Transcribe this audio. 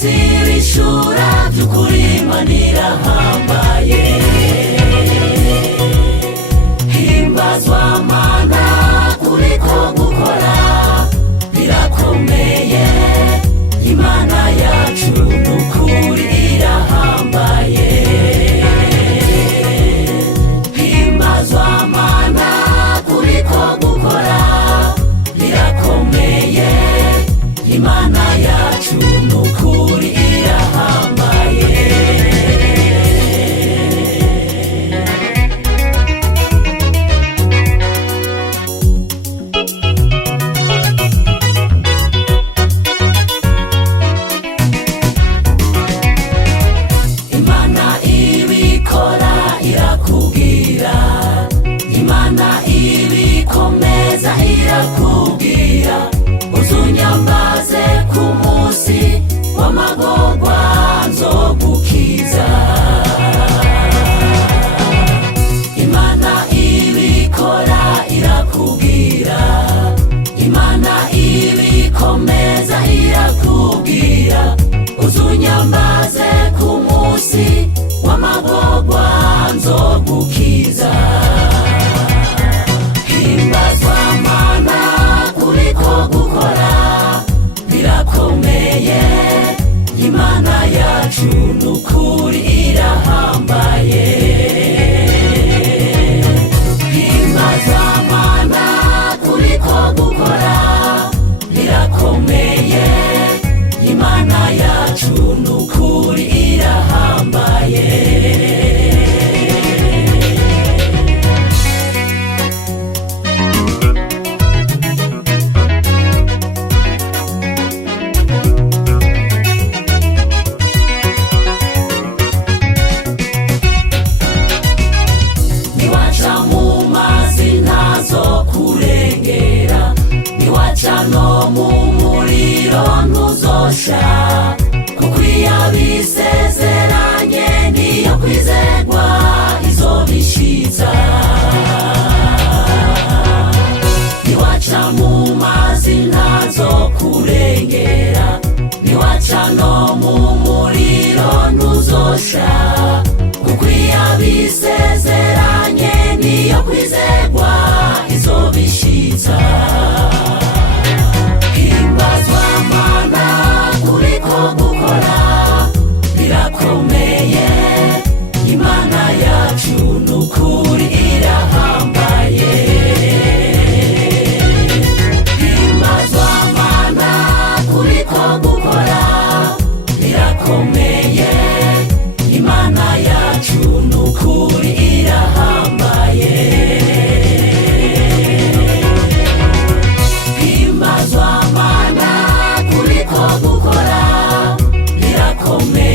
zirishura by'ukuri Imana irahambaye. Himbazwa Mana kuriko gukora birakomeye, Imana yacu n'ukuri irahambaye. Himbazwa Mana kuriko gukora birakomeye, Imana yacu n'ukuri irahambaye. Imana ibikora irakubwira, Imana ibikomeza irakubwira, uzunyambaze ku munsi w'amagorwa nzogukiza. Imana ibikora irakubwira, Imana ibikomeza irakubwira, uzunyambaze ku munsi w'amagorwa nzogukiza. Himbazwa Mana kuriko gukora birakomeye, Imana yacu n'ukuri irahambaye. Himbazwa Mana kuriko gukora birakomeye, Imana yacu n'ukuri irahambaye. Niwaca mu mazi ntazokurengera, niwaca no mu muriro ntuzosha, kuko iyo abisezeranye niyo kwizerwa izobishitsa. Niwaca mu mazi ntazokurengera, niwaca no mu muriro ntuzosha, kuko iyo abisezeranye niyo kwizerwa izobishitsa. Himbazwa Mana kuriko gukora birakomeye, Imana yacu n'ukuri irahambaye. Himbazwa Mana kuriko gukora birakomeye, Imana yacu n'ukuri irahambaye. Himbazwa Mana kuriko gukora birakomeye.